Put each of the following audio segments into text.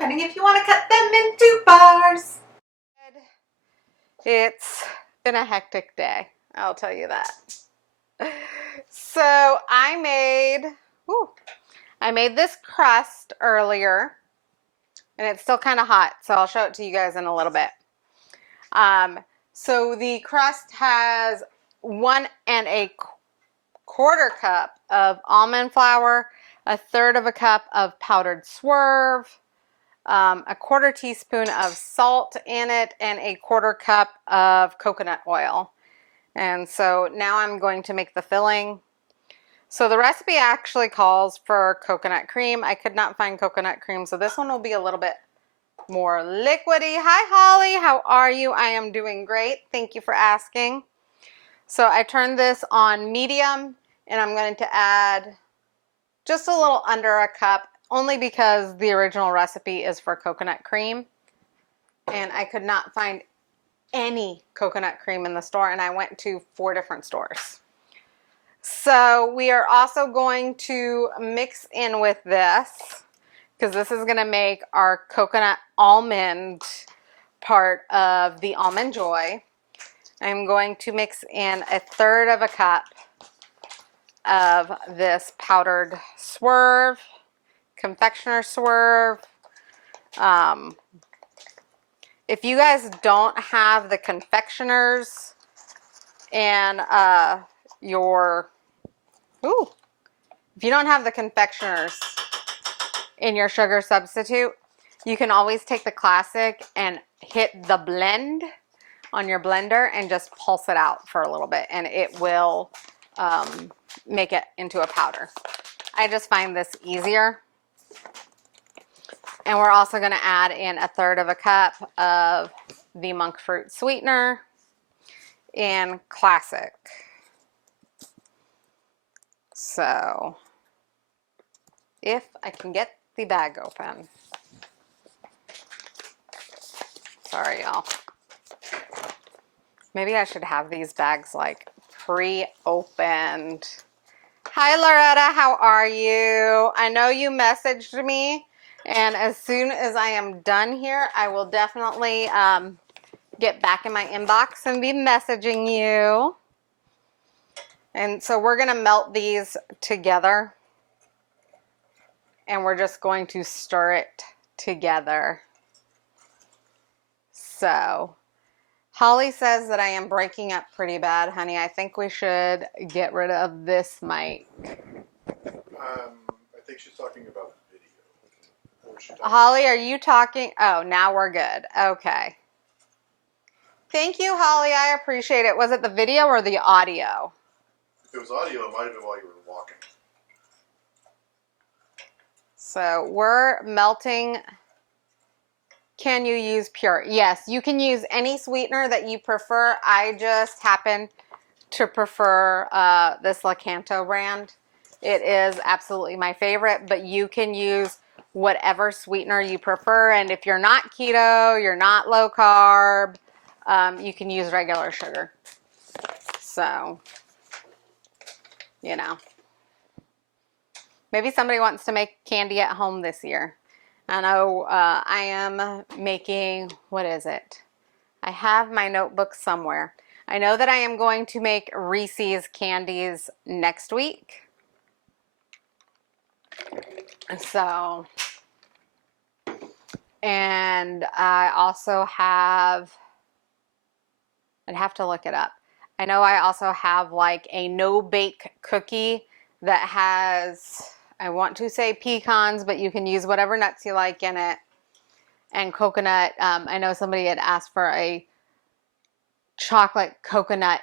depending if you want to cut them into bars. It's been a hectic day, I'll tell you that. So I made this crust earlier, and it's still kind of hot, so I'll show it to you guys in a little bit. So the crust has 1 1/4 cup of almond flour, 1/3 cup of powdered swerve, 1/4 teaspoon of salt in it, and 1/4 cup of coconut oil. And so now I'm going to make the filling. So the recipe actually calls for coconut cream. I could not find coconut cream, so this one will be a little bit more liquidy. Hi Holly, how are you? I am doing great. Thank you for asking. So I turned this on medium, and I'm going to add just a little under a cup, only because the original recipe is for coconut cream, and I could not find any coconut cream in the store, and I went to 4 different stores. So we are also going to mix in with this, because this is going to make our coconut almond part of the Almond Joy. I'm going to mix in 1/3 cup of this powdered swerve, confectioner swerve. If you guys don't have the confectioners and if you don't have the confectioners in your sugar substitute, you can always take the classic and hit the blend on your blender and just pulse it out for a little bit, and it will make it into a powder. I just find this easier. And we're also going to add in 1/3 cup of the monk fruit sweetener in classic. So if I can get the bag open. Sorry, y'all. Maybe I should have these bags like pre-opened. Hi Loretta, how are you? I know you messaged me, and as soon as I am done here, I will definitely get back in my inbox and be messaging you. And so we're gonna melt these together, and we're just going to stir it together. So Holly says that I am breaking up pretty bad, honey. I think we should get rid of this mic. I think she's talking about the video. Holly, are you talking? Oh, now we're good. Okay. Thank you, Holly. I appreciate it. Was it the video or the audio? If it was audio, it might have been while you were walking. So we're melting. Can you use pure? Yes, you can use any sweetener that you prefer. I just happen to prefer this Lakanto brand. It is absolutely my favorite, but you can use whatever sweetener you prefer. And if you're not keto, you're not low carb, you can use regular sugar. So, you know, maybe somebody wants to make candy at home this year. I know I am making, what is it? I have my notebook somewhere. I know that I am going to make Reese's candies next week. So, and I also have, I'd have to look it up. I know I also have like a no-bake cookie that has, I want to say pecans, but you can use whatever nuts you like in it. And coconut, I know somebody had asked for a chocolate coconut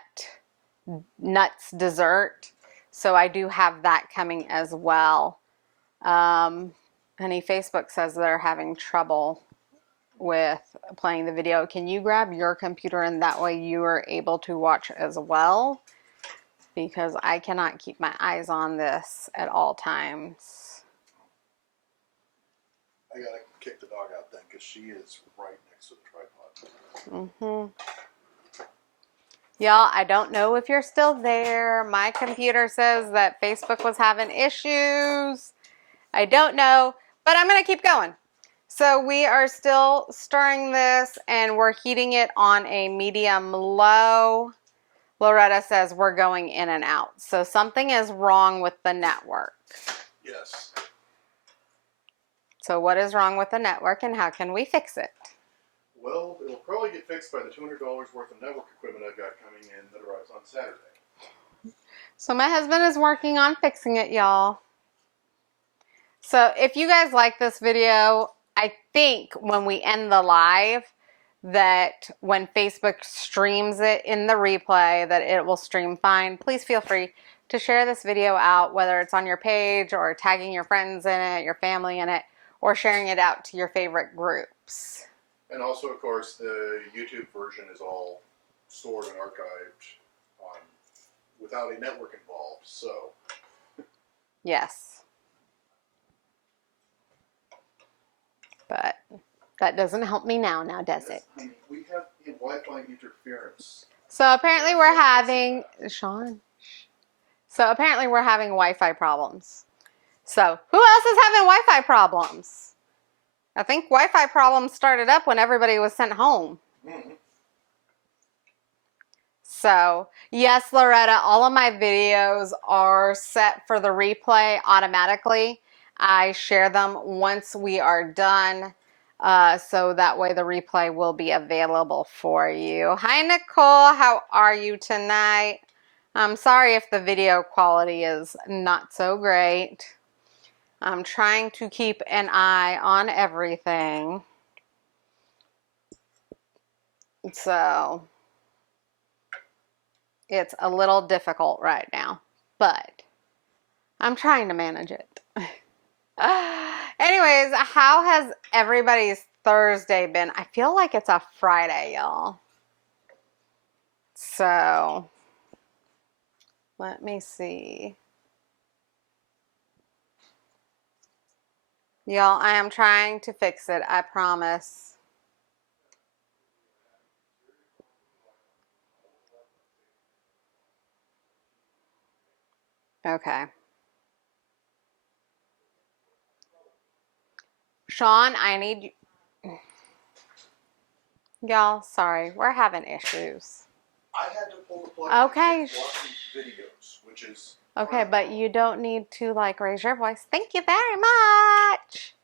nuts dessert. So I do have that coming as well. Honey, Facebook says they're having trouble with playing the video. Can you grab your computer and that way you are able to watch as well? Because I cannot keep my eyes on this at all times. I gotta kick the dog out then because she is right next to the tripod. Y'all, I don't know if you're still there. My computer says that Facebook was having issues. I don't know, but I'm gonna keep going. So we are still stirring this and we're heating it on a medium low. Loretta says we're going in and out. So something is wrong with the network. Yes. So what is wrong with the network and how can we fix it? Well, it'll probably get fixed by the $200 worth of network equipment I've got coming in that arrives on Saturday. So my husband is working on fixing it, y'all. So if you guys like this video, I think when we end the live, that when Facebook streams it in the replay, that it will stream fine. Please feel free to share this video out, whether it's on your page or tagging your friends in it, your family in it, or sharing it out to your favorite groups. And also, of course, the YouTube version is all stored and archived on, without a network involved, so. Yes. But that doesn't help me now, does it? I mean, we have Wi-Fi interference. So apparently we're having, Sean. So apparently we're having Wi-Fi problems. So who else is having Wi-Fi problems? I think Wi-Fi problems started up when everybody was sent home. Mm-hmm. So yes, Loretta, all of my videos are set for the replay automatically. I share them once we are done, so that way the replay will be available for you. Hi, Nicole. How are you tonight? I'm sorry if the video quality is not so great. I'm trying to keep an eye on everything. So it's a little difficult right now, but I'm trying to manage it. Anyways, how has everybody's Thursday been? I feel like it's a Friday, y'all. So, let me see. Y'all, I am trying to fix it, I promise. Okay. Sean, I need you. Y'all, sorry, we're having issues. I had to pull the plug. Okay. Watching videos, which is Okay, but you don't need to like raise your voice. Thank you very much.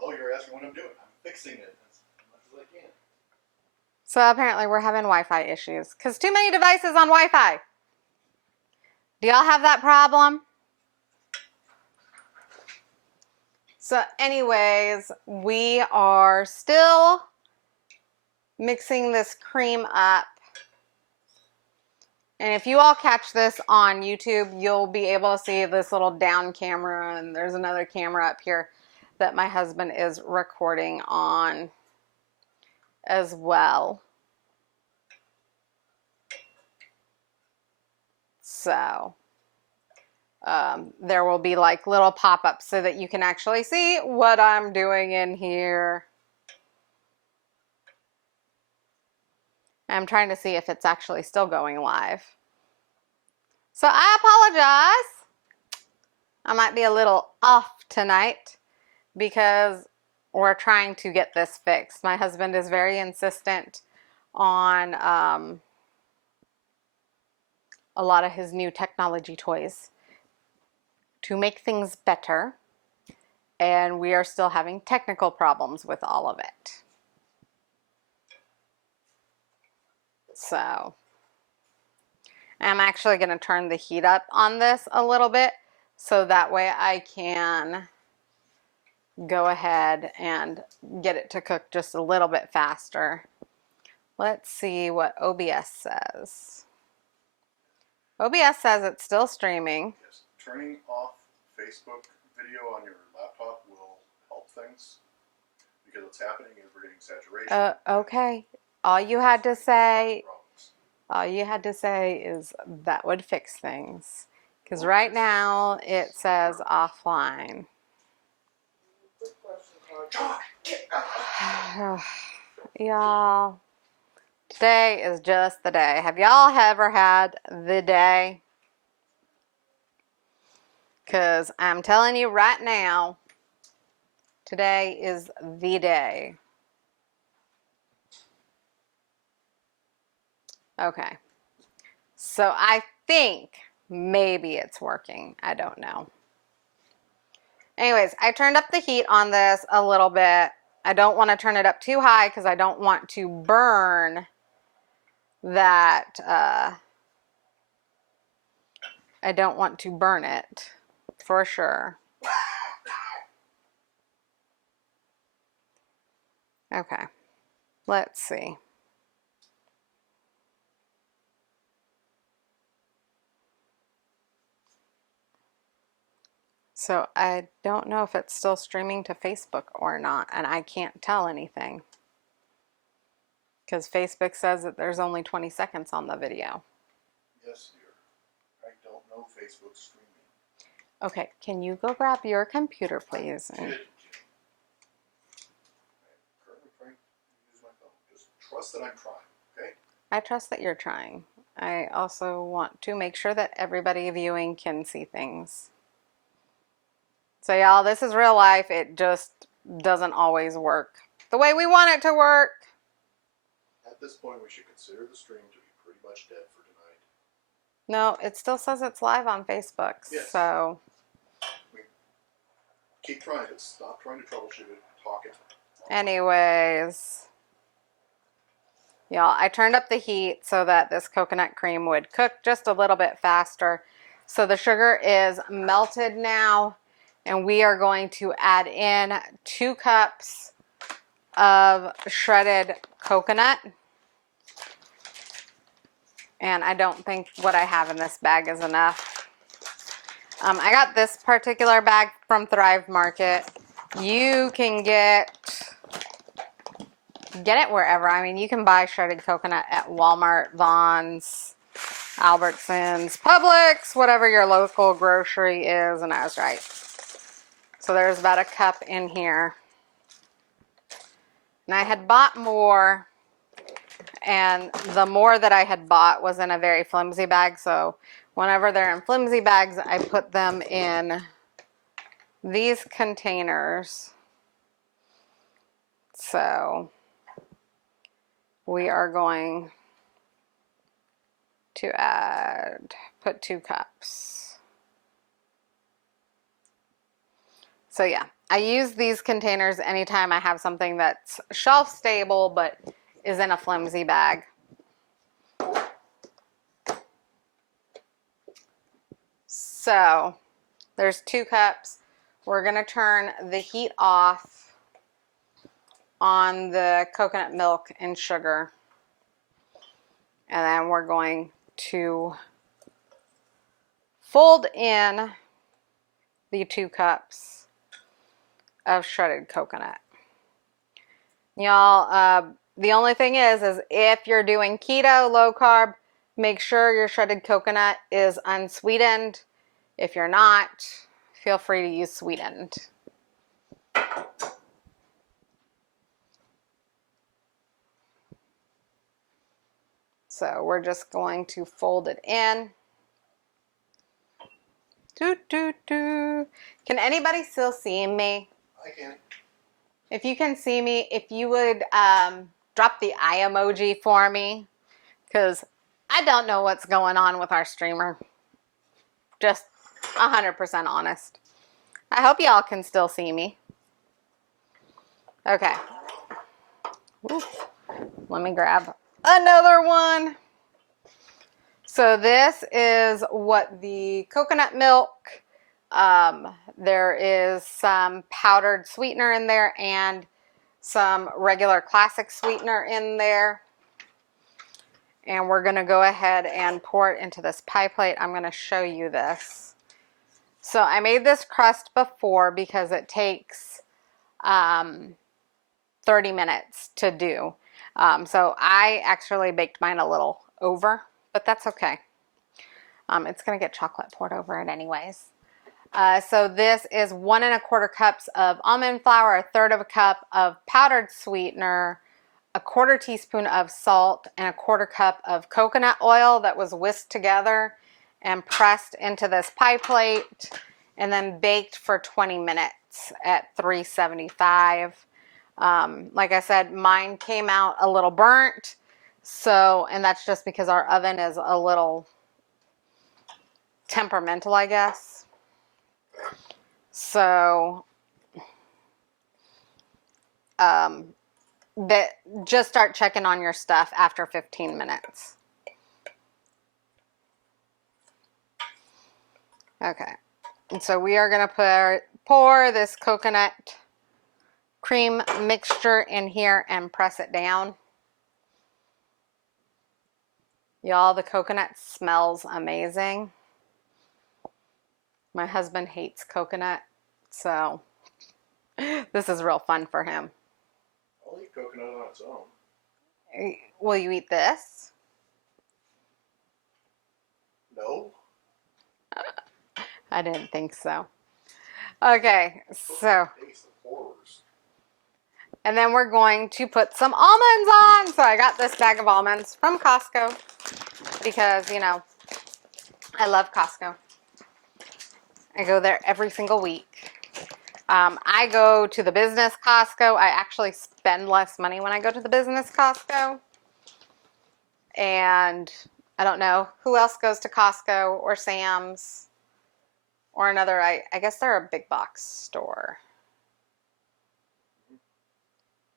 Well, you're asking what I'm doing. I'm fixing it as much as I can. So apparently we're having Wi-Fi issues because too many devices on Wi-Fi. Do y'all have that problem? So anyways, we are still mixing this cream up. And if you all catch this on YouTube, you'll be able to see this little down camera, and there's another camera up here that my husband is recording on as well. So there will be like little pop-ups so that you can actually see what I'm doing in here. I'm trying to see if it's actually still going live. So I apologize. I might be a little off tonight because we're trying to get this fixed. My husband is very insistent on a lot of his new technology toys to make things better, and we are still having technical problems with all of it. So I'm actually going to turn the heat up on this a little bit so that way I can go ahead and get it to cook just a little bit faster. Let's see what OBS says. OBS says it's still streaming. Yes, turning off Facebook video on your laptop will help things because what's happening is we're getting saturation. Okay. All you had to say is that would fix things. Because right now it says offline. Y'all, today is just the day. Have y'all ever had the day? Because I'm telling you right now, Today is the day. Okay. So I think maybe it's working. I don't know. Anyways, I turned up the heat on this a little bit. I don't want to turn it up too high because I don't want to burn that. I don't want to burn it for sure. Okay, let's see. So I don't know if it's still streaming to Facebook or not, and I can't tell anything because Facebook says that there's only 20 seconds on the video. Yes, dear. I don't know Facebook's streaming. Okay, can you go grab your computer, please? I did, Jim. I'm currently trying to use my phone. Just trust that I'm trying, okay? I trust that you're trying. I also want to make sure that everybody viewing can see things. So y'all, this is real life. It just doesn't always work the way we want it to work. At this point, we should consider the stream to be pretty much dead for tonight. No, it still says it's live on Facebook. Yes. So keep trying it. Stop trying to troubleshoot it. Talk it. anyways, y'all, I turned up the heat so that this coconut cream would cook just a little bit faster. So the sugar is melted now, and we are going to add in 2 cups of shredded coconut. And I don't think what I have in this bag is enough. I got this particular bag from Thrive Market. You can get it wherever. I mean, you can buy shredded coconut at Walmart, Vons, Albertsons, Publix, whatever your local grocery is, and I was right. So there's about a cup in here. And I had bought more, and the more that I had bought was in a very flimsy bag, so whenever they're in flimsy bags, I put them in these containers. So we are going to put 2 cups. So yeah, I use these containers anytime I have something that's shelf stable but is in a flimsy bag. So there's 2 cups. We're gonna turn the heat off on the coconut milk and sugar. And then we're going to fold in the 2 cups of shredded coconut. Y'all, the only thing is if you're doing keto, low carb, make sure your shredded coconut is unsweetened. If you're not, feel free to use sweetened. So we're just going to fold it in. Can anybody still see me? I can. If you can see me, if you would drop the eye emoji for me, because I don't know what's going on with our streamer. Just 100% honest. I hope y'all can still see me. Okay. Ooh, let me grab another one. So this is what the coconut milk, there is some powdered sweetener in there and some regular classic sweetener in there. And we're gonna go ahead and pour it into this pie plate. I'm gonna show you this. So I made this crust before because it takes 30 minutes to do. So I actually baked mine a little over, but that's okay. It's gonna get chocolate poured over it anyways. So this is 1 1/4 cups of almond flour, 1/3 cup of powdered sweetener, 1/4 teaspoon of salt, and 1/4 cup of coconut oil that was whisked together and pressed into this pie plate. and then baked for 20 minutes at 375. Like I said, mine came out a little burnt, so, and that's just because our oven is a little temperamental, I guess. So, that just start checking on your stuff after 15 minutes. Okay, and so we are gonna pour this coconut cream mixture in here and press it down. Y'all, the coconut smells amazing. My husband hates coconut, so this is real fun for him. I'll eat coconut on its own. Will you eat this? No. I didn't think so. Okay, so, Taste of horrors. and then we're going to put some almonds on. So I got this bag of almonds from Costco because, you know, I love Costco. I go there every single week. I go to the business Costco. I actually spend less money when I go to the business Costco. And I don't know who else goes to Costco or Sam's or another. I guess they're a big box store.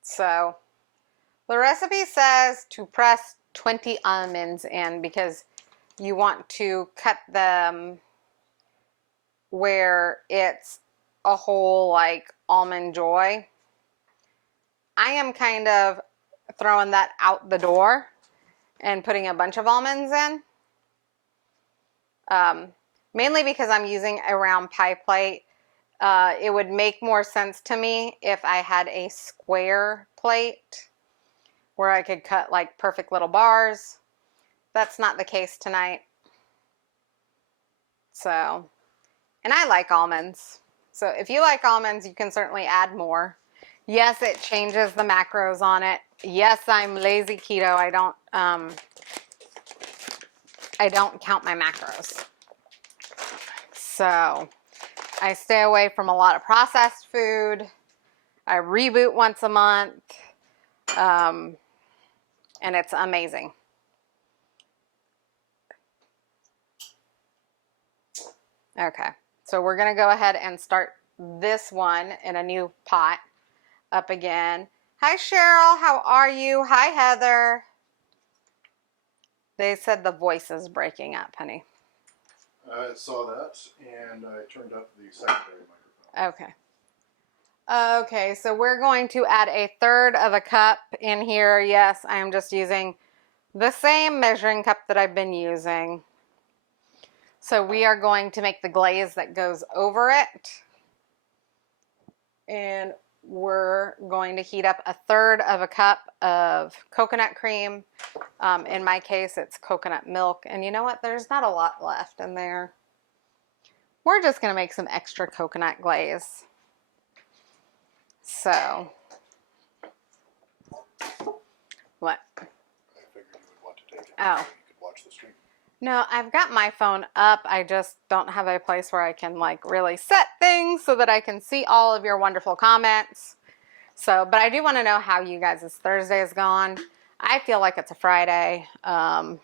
So the recipe says to press 20 almonds in because you want to cut them where it's a whole like Almond Joy. I am kind of throwing that out the door and putting a bunch of almonds in. Mainly because I'm using a round pie plate. It would make more sense to me if I had a square plate where I could cut like perfect little bars. That's not the case tonight. So, and I like almonds. So if you like almonds, you can certainly add more. Yes, it changes the macros on it. Yes, I'm lazy keto. I don't count my macros. So I stay away from a lot of processed food. I reboot once a month. And it's amazing. Okay, so we're gonna go ahead and start this one in a new pot up again. Hi Cheryl, how are you? Hi Heather. They said the voice is breaking up, honey. I saw that, and I turned up the secondary microphone. Okay. Okay, so we're going to add 1/3 of a cup in here. Yes, I am just using the same measuring cup that I've been using. So we are going to make the glaze that goes over it. And we're going to heat up 1/3 of a cup of coconut cream. In my case, it's coconut milk. And you know what? There's not a lot left in there. We're just going to make some extra coconut glaze. So, what? I figured you would want to take it Oh. so you could watch the stream. No, I've got my phone up. I just don't have a place where I can like really set things so that I can see all of your wonderful comments. So, but I do want to know how you guys' Thursday has gone. I feel like it's a Friday. But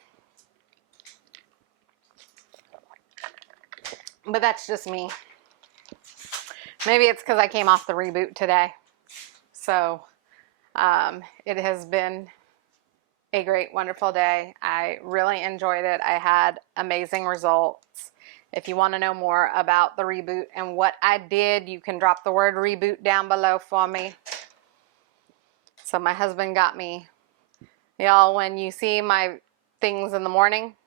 that's just me. Maybe it's because I came off the reboot today. So, it has been a great, wonderful day. I really enjoyed it. I had amazing results. If you want to know more about the reboot and what I did, you can drop the word reboot down below for me. So my husband got me. Y'all, when you see my things in the morning,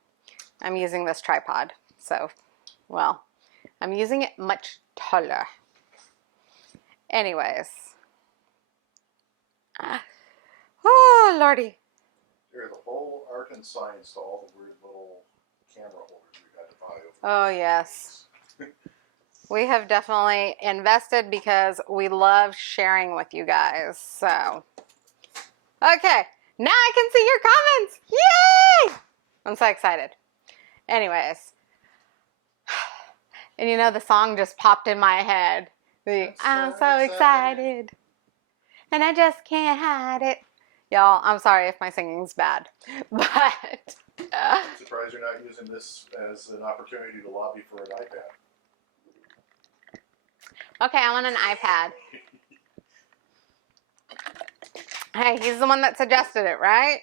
I'm using this tripod. So, well, I'm using it much taller. Anyways. Oh, Lordy. There's a whole art and science to all the weird little camera holders we've had to buy over Oh, yes. We have definitely invested because we love sharing with you guys. So, okay. Now I can see your comments. Yay! I'm so excited. Anyways. And you know, the song just popped in my head. I'm so excited. And I just can't hide it. Y'all, I'm sorry if my singing's bad. But I'm surprised you're not using this as an opportunity to lobby for an iPad. okay, I want an iPad. Hey, he's the one that suggested it, right?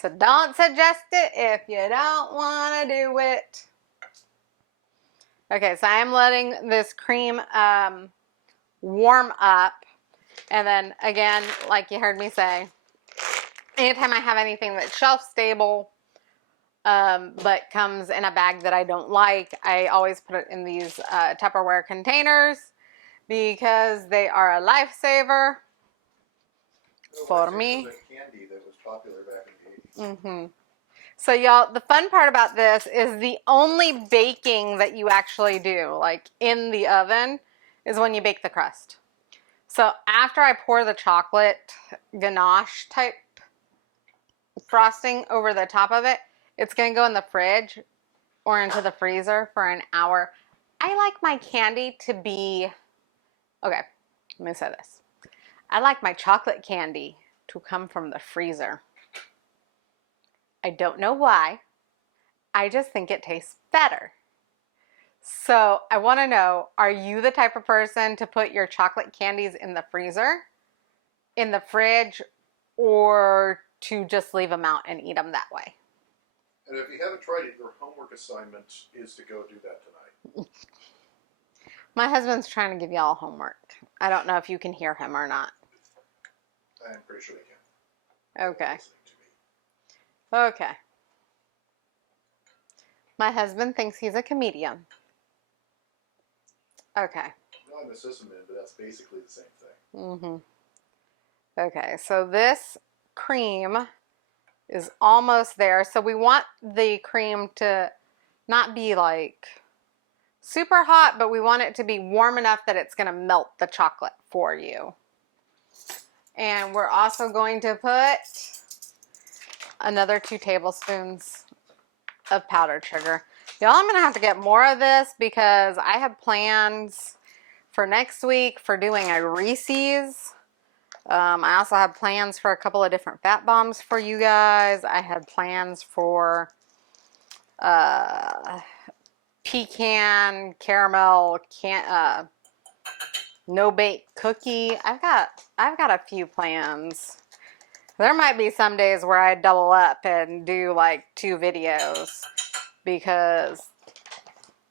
So don't suggest it if you don't want to do it. Okay, so I'm letting this cream warm up. And then again, like you heard me say, anytime I have anything that's shelf stable, but comes in a bag that I don't like, I always put it in these Tupperware containers because they are a lifesaver for me. It was a candy that was popular back in the 80s. Mm-hmm. So y'all, the fun part about this is the only baking that you actually do, like in the oven, is when you bake the crust. So after I pour the chocolate ganache type frosting over the top of it, it's going to go in the fridge or into the freezer for an hour. I like my candy to be, okay, let me say this. I like my chocolate candy to come from the freezer. I don't know why. I just think it tastes better. So I want to know, are you the type of person to put your chocolate candies in the freezer, in the fridge, or to just leave them out and eat them that way? And if you haven't tried it, your homework assignment is to go do that tonight. My husband's trying to give y'all homework. I don't know if you can hear him or not. I'm pretty sure they can. Okay. Listening to me. Okay. My husband thinks he's a comedian. Okay. No, I'm a system in, but that's basically the same thing. Mm-hmm. Okay, so this cream is almost there. So we want the cream to not be like super hot, but we want it to be warm enough that it's going to melt the chocolate for you. And we're also going to put another 2 tablespoons of powdered sugar. Y'all, I'm going to have to get more of this because I have plans for next week for doing a Reese's. I also have plans for a couple of different fat bombs for you guys. I had plans for pecan caramel no bake cookie. I've got a few plans. There might be some days where I double up and do like 2 videos because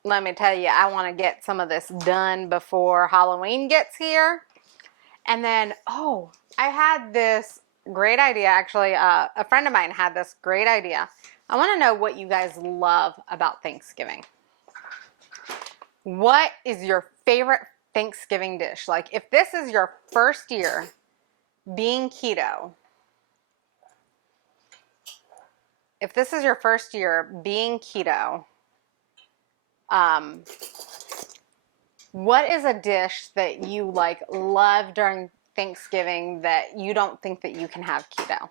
let me tell you, I want to get some of this done before Halloween gets here. And then, oh, I had this great idea. Actually, a friend of mine had this great idea. I want to know what you guys love about Thanksgiving. What is your favorite Thanksgiving dish? Like, if this is your first year being keto, what is a dish that you like love during Thanksgiving that you don't think that you can have keto?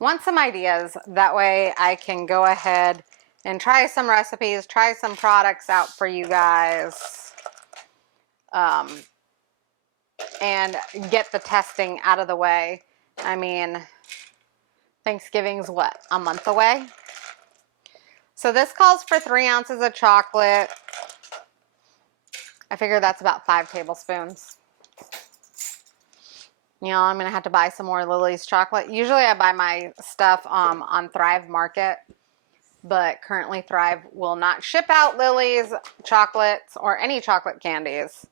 Want some ideas, that way I can go ahead and try some recipes, try some products out for you guys, and get the testing out of the way. I mean, Thanksgiving's what, a month away? So this calls for 3 ounces of chocolate. I figure that's about 5 tablespoons. You know, I'm going to have to buy some more Lily's chocolate. Usually I buy my stuff on Thrive Market, but currently Thrive will not ship out Lily's chocolates or any chocolate candies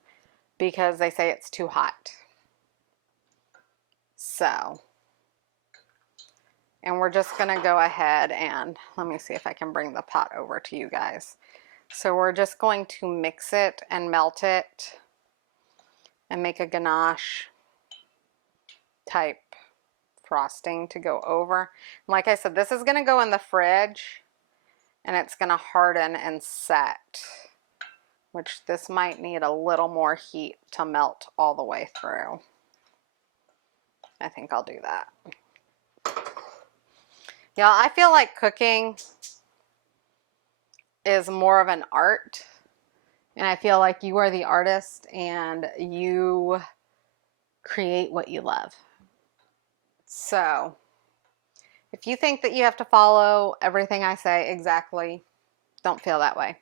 because they say it's too hot. So, and we're just going to go ahead and let me see if I can bring the pot over to you guys. So we're just going to mix it and melt it and make a ganache type frosting to go over. Like I said, this is going to go in the fridge and it's going to harden and set, which this might need a little more heat to melt all the way through. I think I'll do that. Y'all, I feel like cooking is more of an art, and I feel like you are the artist and you create what you love. So if you think that you have to follow everything I say exactly, don't feel that way.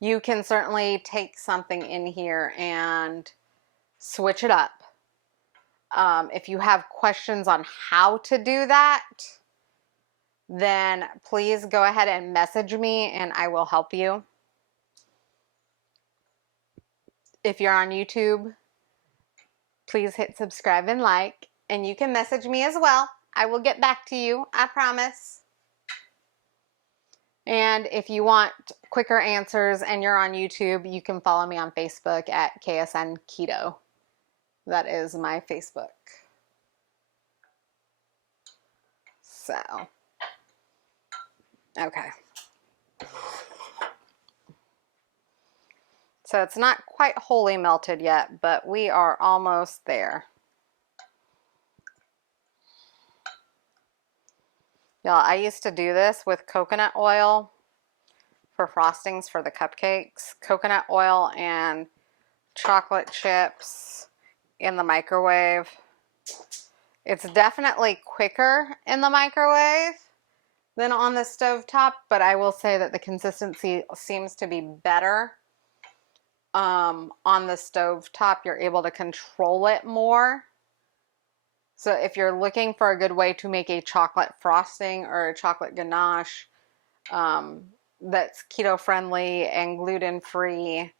You can certainly take something in here and switch it up. If you have questions on how to do that, then please go ahead and message me and I will help you. If you're on YouTube, please hit subscribe and like, and you can message me as well. I will get back to you, I promise. And if you want quicker answers and you're on YouTube, you can follow me on Facebook at KSN Keto. That is my Facebook. So, okay. So it's not quite wholly melted yet, but we are almost there. Y'all, I used to do this with coconut oil for frostings for the cupcakes. Coconut oil and chocolate chips in the microwave. It's definitely quicker in the microwave than on the stovetop, but I will say that the consistency seems to be better on the stovetop. You're able to control it more. So if you're looking for a good way to make a chocolate frosting or a chocolate ganache that's keto friendly and gluten free,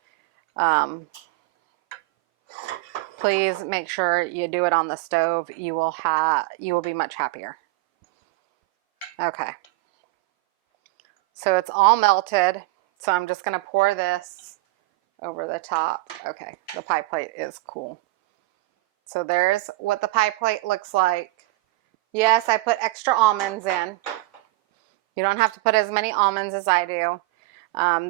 please make sure you do it on the stove. You will be much happier. Okay. So it's all melted. So I'm just going to pour this over the top. Okay, the pie plate is cool. So there's what the pie plate looks like. Yes, I put extra almonds in. You don't have to put as many almonds as I do.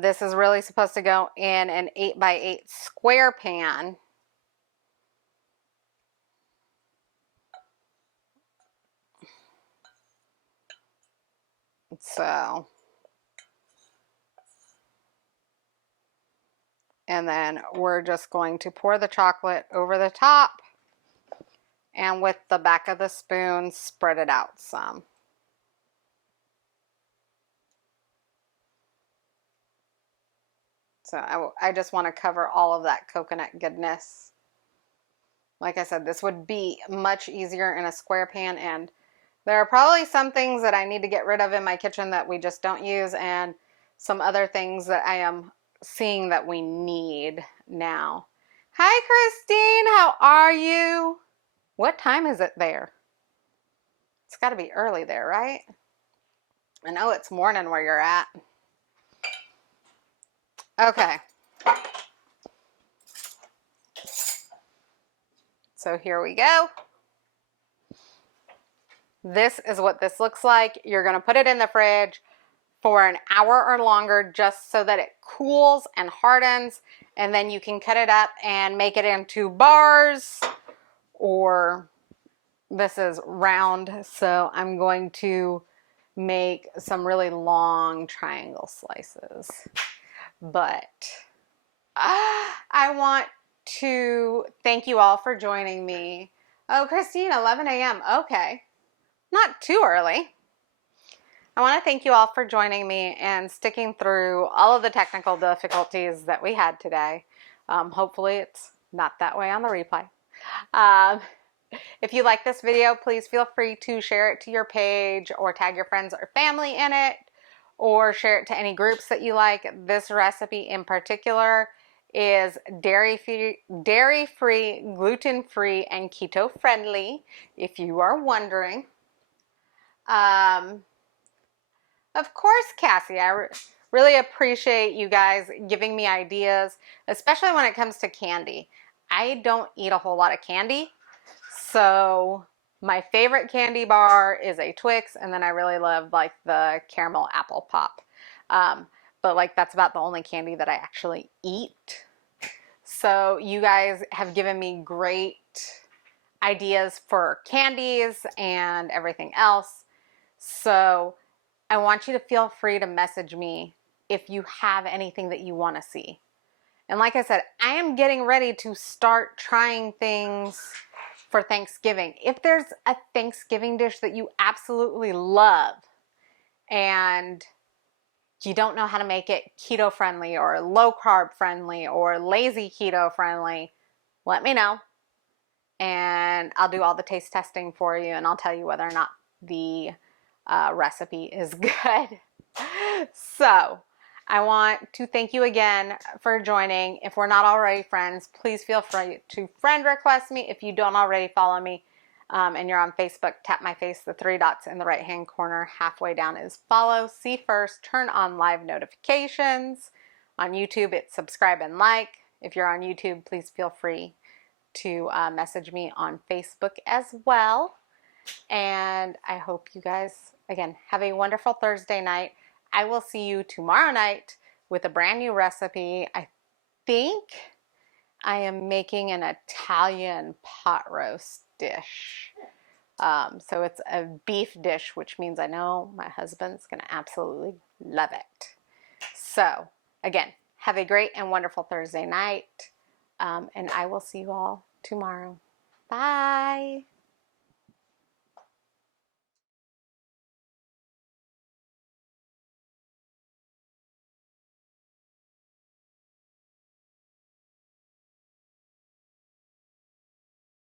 This is really supposed to go in an 8x8 square pan. So, and then we're just going to pour the chocolate over the top and with the back of the spoon spread it out some. So I just want to cover all of that coconut goodness. Like I said, this would be much easier in a square pan, and there are probably some things that I need to get rid of in my kitchen that we just don't use, and some other things that I am seeing that we need now. Hi, Christine. How are you? What time is it there? It's got to be early there, right? I know it's morning where you're at. Okay. So here we go. This is what this looks like. You're going to put it in the fridge for an hour or longer just so that it cools and hardens, and then you can cut it up and make it into bars, or this is round, so I'm going to make some really long triangle slices. But I want to thank you all for joining me. Oh, Christine, 11 a.m. Okay, not too early. I want to thank you all for joining me and sticking through all of the technical difficulties that we had today. Hopefully it's not that way on the replay. If you like this video, please feel free to share it to your page or tag your friends or family in it, or share it to any groups that you like. This recipe in particular is dairy-free, gluten-free, and keto-friendly, if you are wondering. Of course, Cassie, I really appreciate you guys giving me ideas, especially when it comes to candy. I don't eat a whole lot of candy, so my favorite candy bar is a Twix, and then I really love like the caramel apple pop. But like that's about the only candy that I actually eat. So you guys have given me great ideas for candies and everything else. So I want you to feel free to message me if you have anything that you want to see. And like I said, I am getting ready to start trying things for Thanksgiving. If there's a Thanksgiving dish that you absolutely love and you don't know how to make it keto friendly or low carb friendly or lazy keto friendly, let me know. And I'll do all the taste testing for you, and I'll tell you whether or not the recipe is good. So I want to thank you again for joining. If we're not already friends, please feel free to friend request me. If you don't already follow me and you're on Facebook, tap my face. The 3 dots in the right hand corner halfway down is follow. See first, turn on live notifications. On YouTube, it's subscribe and like. If you're on YouTube, please feel free to message me on Facebook as well. And I hope you guys, again, have a wonderful Thursday night. I will see you tomorrow night with a brand new recipe. I think I am making an Italian pot roast dish. So it's a beef dish, which means I know my husband's going to absolutely love it. So again, have a great and wonderful Thursday night. And I will see you all tomorrow. Bye.